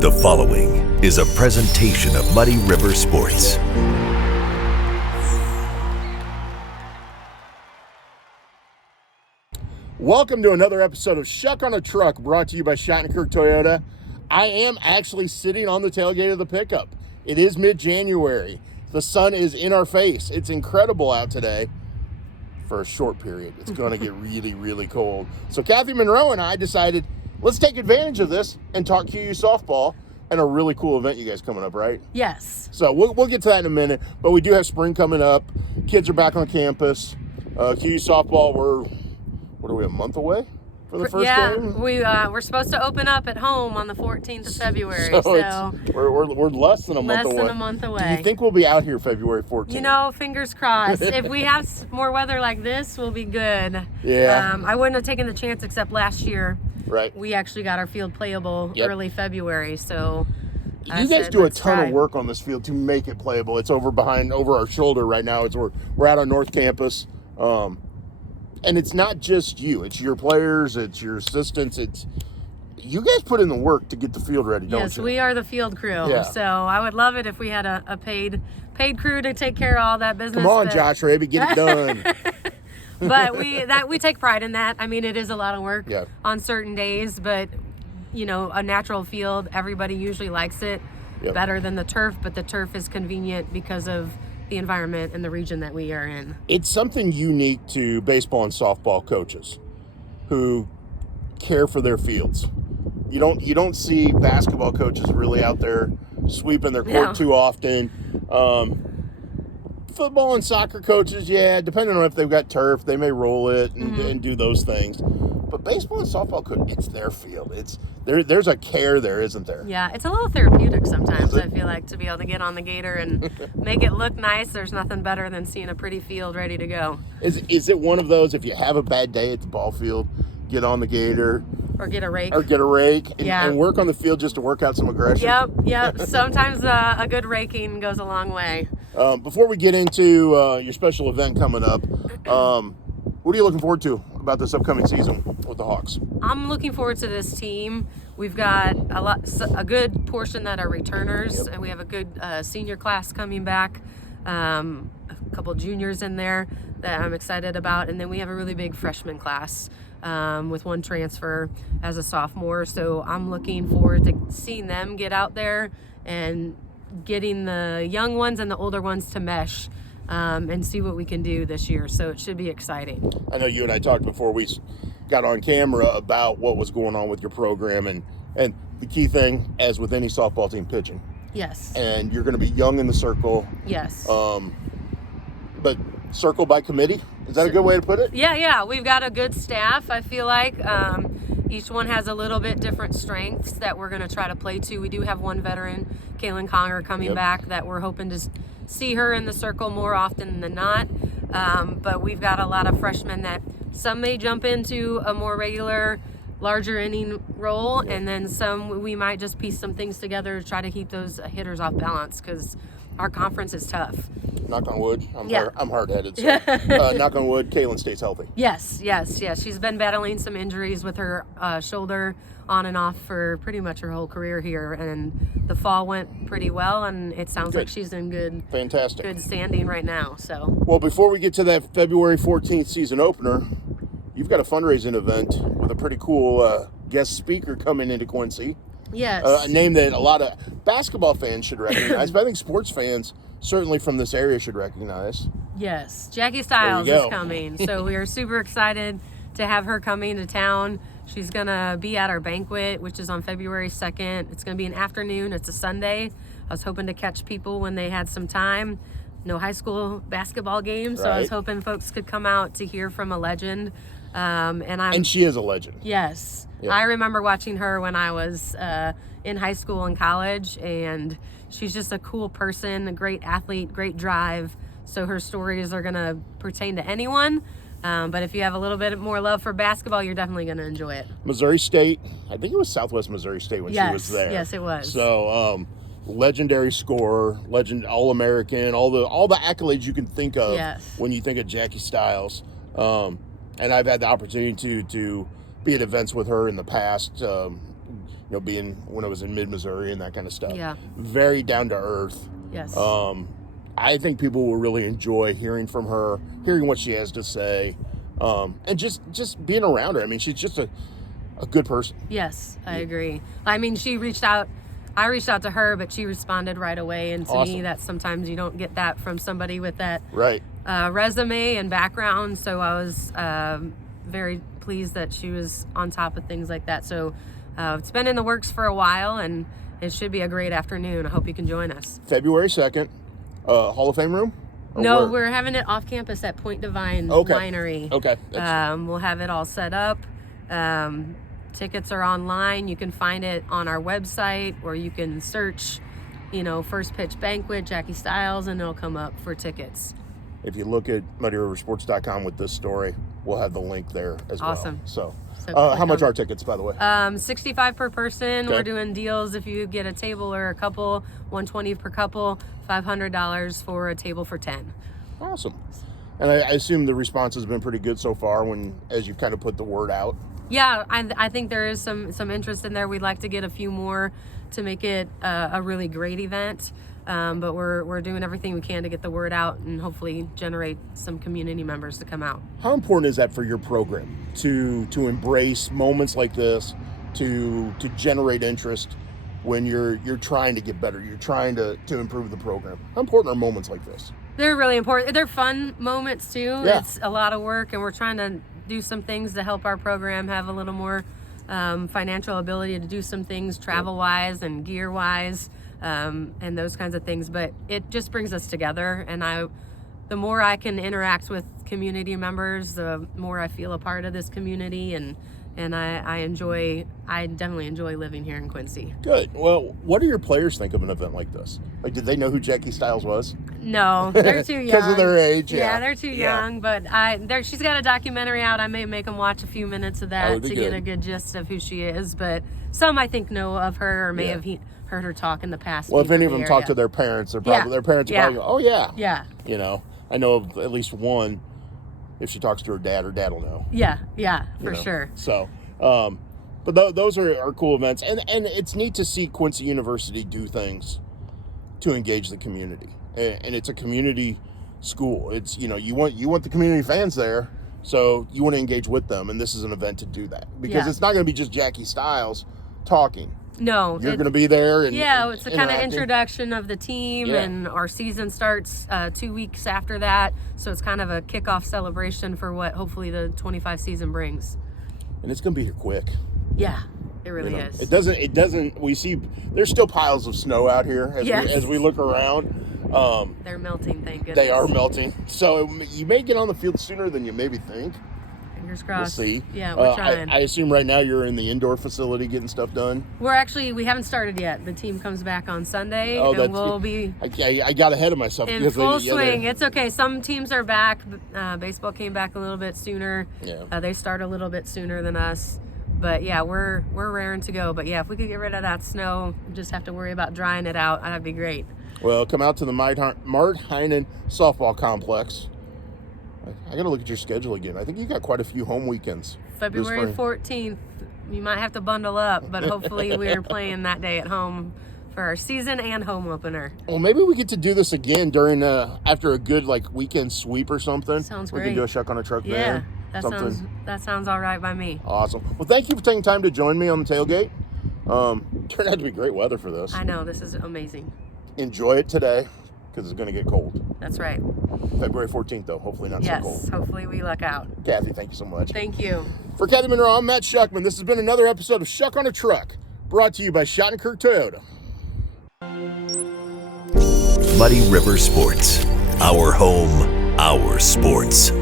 The following is a presentation of Muddy River Sports. Welcome to another episode of Schuck on a Truck, brought to you by Shottenkirk Toyota. I am actually sitting on the tailgate of the pickup. It is mid-January. The sun is in our face. It's incredible out today. For a short period, it's going to get really, really cold. So Cathy Monroe and I decided, let's take advantage of this and talk QU softball and a really cool event you guys coming up, right? Yes. So we'll get to that in a minute, but we do have spring coming up. Kids are back on campus. QU softball, what are we, a month away for the first game? We're supposed to open up at home on the 14th of February. So we're less than a month away. Less than a month away. Do you think we'll be out here February 14th? You know, fingers crossed. If we have more weather like this, we'll be good. Yeah. I wouldn't have taken the chance except last year. Right. We actually got our field playable early February, so you guys do a ton of work on this field to make it playable. It's over our shoulder right now. We're out on North Campus. And it's not just you. It's your players. It's your assistants. It's you guys put in the work to get the field ready, don't you? Yes, we are the field crew. Yeah. So I would love it if we had a paid crew to take care of all that business. Come on, Josh Raby, get it done. But we take pride in that. I mean, it is a lot of work on certain days, but you know, a natural field, everybody usually likes it better than the turf, but the turf is convenient because of the environment and the region that we are in. It's something unique to baseball and softball coaches who care for their fields. You don't see basketball coaches really out there sweeping their court too often. Football and soccer coaches, depending on if they've got turf, they may roll it and do those things. But baseball and softball coaches, it's their field. There's a care there, isn't there? Yeah, it's a little therapeutic sometimes, I feel like, to be able to get on the gator and make it look nice. There's nothing better than seeing a pretty field ready to go. Is it one of those, if you have a bad day at the ball field, get on the gator? Or get a rake. And work on the field just to work out some aggression? Yep. Sometimes a good raking goes a long way. Before we get into your special event coming up, what are you looking forward to about this upcoming season with the Hawks? I'm looking forward to this team. We've got a good portion that are returners, and we have a good senior class coming back. A couple juniors in there that I'm excited about, and then we have a really big freshman class with one transfer as a sophomore. So I'm looking forward to seeing them get out there and getting the young ones and the older ones to mesh. And see what we can do this year. So it should be exciting. I know you and I talked before we got on camera about what was going on with your program and the key thing, as with any softball team, pitching. Yes. And you're going to be young in the circle. Yes. But circle by committee? Is that a good way to put it? Yeah. We've got a good staff, I feel like. Each one has a little bit different strengths that we're going to try to play to. We do have one veteran, Kaylin Conger, coming back that we're hoping to see her in the circle more often than not. But we've got a lot of freshmen that some may jump into a more regular, larger inning role, and then some we might just piece some things together to try to keep those hitters off balance because our conference is tough. Knock on wood. I'm hard-headed. So, knock on wood, Kaylin stays healthy. Yes. She's been battling some injuries with her shoulder on and off for pretty much her whole career here, and the fall went pretty well, and it sounds like she's in good standing right now. So well, before we get to that February 14th season opener, you've got a fundraising event with a pretty cool guest speaker coming into Quincy. Yes. A name that a lot of basketball fans should recognize, but I think sports fans, certainly from this area, should recognize. Yes. Jackie Stiles is coming. So we are super excited to have her coming to town. She's going to be at our banquet, which is on February 2nd. It's going to be an afternoon. It's a Sunday. I was hoping to catch people when they had some time. No high school basketball games, so I was hoping folks could come out to hear from a legend. And she is a legend. Yes. Yeah. I remember watching her when I was in high school and college, and she's just a cool person, a great athlete, great drive. So her stories are going to pertain to anyone. But if you have a little bit more love for basketball, you're definitely going to enjoy it. Missouri State. I think it was Southwest Missouri State when she was there. Yes, it was. So legendary scorer, legend, All-American, all the accolades you can think of when you think of Jackie Stiles. And I've had the opportunity to be at events with her in the past, being when I was in mid-Missouri and that kind of stuff. Yeah. Very down to earth. Yes. I think people will really enjoy hearing from her, hearing what she has to say, and just being around her. I mean, she's just a good person. Yes, I agree. I mean, she reached out. I reached out to her, but she responded right away. And to me, that sometimes you don't get that from somebody with that resume and background. So I was very pleased that she was on top of things like that. So it's been in the works for a while, and it should be a great afternoon. I hope you can join us. February 2nd, Hall of Fame room? No, we're having it off campus at Point Divine Winery. Okay. We'll have it all set up. Tickets are online. You can find it on our website, or you can search, First Pitch Banquet, Jackie Stiles, and it'll come up for tickets. If you look at muddyriversports.com with this story, we'll have the link there as well. Awesome. So how much are tickets, by the way? $65 per person. Okay. We're doing deals if you get a table or a couple, $120 per couple, $500 for a table for 10. Awesome. And I assume the response has been pretty good so far as you've kind of put the word out. Yeah, I think there is some interest in there. We'd like to get a few more to make it a really great event. But we're doing everything we can to get the word out and hopefully generate some community members to come out. How important is that for your program to embrace moments like this, to generate interest when you're trying to get better, you're trying to improve the program? How important are moments like this? They're really important. They're fun moments too. Yeah. It's a lot of work, and we're trying to do some things to help our program have a little more financial ability to do some things travel-wise and gear-wise. And those kinds of things, but it just brings us together. And the more I can interact with community members, the more I feel a part of this community, and I definitely enjoy living here in Quincy. Good. Well, what do your players think of an event like this? Like, did they know who Jackie Stiles was? No, they're too young. Because of their age, yeah. They're too young, but she's got a documentary out. I may make them watch a few minutes of that to get a good gist of who she is, but some I think know of her or may have heard her talk in the past. Well, if any of them talk to their parents, their parents are probably go, oh yeah. Yeah. I know of at least one. If she talks to her dad will know. Yeah, for sure. So, but those are cool events, and it's neat to see Quincy University do things to engage the community, and it's a community school. It's you want the community fans there, so you want to engage with them, and this is an event to do that because it's not going to be just Jackie Stiles talking. No, you're going to be there. And it's a kind of introduction of the team, and our season starts 2 weeks after that. So it's kind of a kickoff celebration for what hopefully the 25 season brings. And it's going to be here quick. Yeah, it really is. It doesn't. We see there's still piles of snow out here as we look around. They're melting. Thank goodness. They are melting. So you may get on the field sooner than you maybe think. Fingers crossed. We'll see. Yeah, we're trying. I assume right now you're in the indoor facility getting stuff done. We haven't started yet. The team comes back on Sunday, and we'll be. I got ahead of myself. In full swing. It's okay. Some teams are back. Baseball came back a little bit sooner. Yeah. They start a little bit sooner than us. But yeah, we're raring to go. But yeah, if we could get rid of that snow, just have to worry about drying it out, that'd be great. Well, come out to the Mart Heinen softball complex. I got to look at your schedule again. I think you got quite a few home weekends. February 14th. You might have to bundle up, but hopefully we're playing that day at home for our season and home opener. Well, maybe we get to do this again during after a good weekend sweep or something. Sounds great. We can go Schuck on a truck there. Yeah, that sounds all right by me. Awesome. Well, thank you for taking time to join me on the tailgate. Turned out to be great weather for this. I know, this is amazing. Enjoy it today because it's going to get cold. That's right. February 14th, though. Hopefully not so cold. Yes, hopefully we luck out. Kathy, thank you so much. Thank you. For Cathy Monroe, I'm Matt Schuckman. This has been another episode of Schuck on a Truck, brought to you by Shottenkirk Toyota. Muddy River Sports. Our home, our sports.